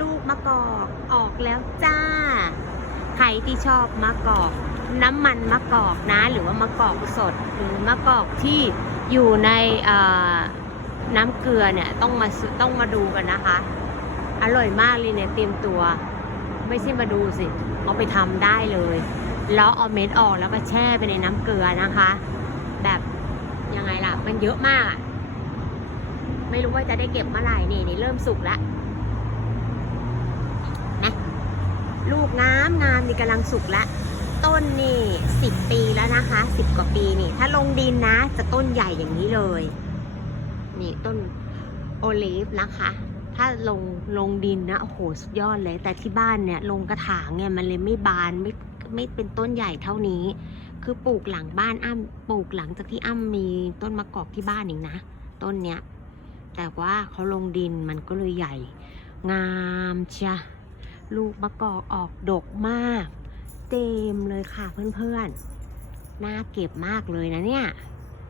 ลูกมะกอกออกแล้วจ้า ใครที่ชอบมะกอก น้ำมันมะกอกนะ หรือว่ามะกอกสดหรือมะกอกที่อยู่ในน้ำเกลือเนี่ยต้องมาต้องมาดูกันนะคะ อร่อยมากเลยเนี่ยเตรียมตัว ไม่ใช่มาดูสิ เอาไปทำได้เลยแล้วเอาเม็ดออกแล้วก็แช่ไปในน้ำเกลือนะคะ แบบยังไงล่ะ มันเยอะมากอะไม่รู้ว่าจะได้เก็บเมื่อไหร่นี่นี่เริ่มสุกแล้วนะลูก งามงามนี่กำลังสุกแล้วต้นนี่สิบปีแล้วนะคะสิบกว่าปีนี่ ถ้าลงดินนะ จะต้นใหญ่อย่างนี้เลย นี่ต้นโอลิฟนะคะ ถ้าลงลงดินนะโอ้โหสุดยอดเลย แต่ที่บ้านเนี่ยลงกระถางเนี่ยมันเลยไม่บานไม่ไม่เป็นต้นใหญ่เท่านี้ คือปลูกหลังบ้านอ้ำปลูกหลังจากที่อ้ำมีต้นมะกอกที่บ้านอีกนะต้นเนี้ยแต่ว่าเขาลงดินมันก็เลยใหญ่ งามเชีย ลูกมะกอกออกดกมาก เต็มเลยค่ะเพื่อนๆ น่าเก็บมากเลยนะเนี่ย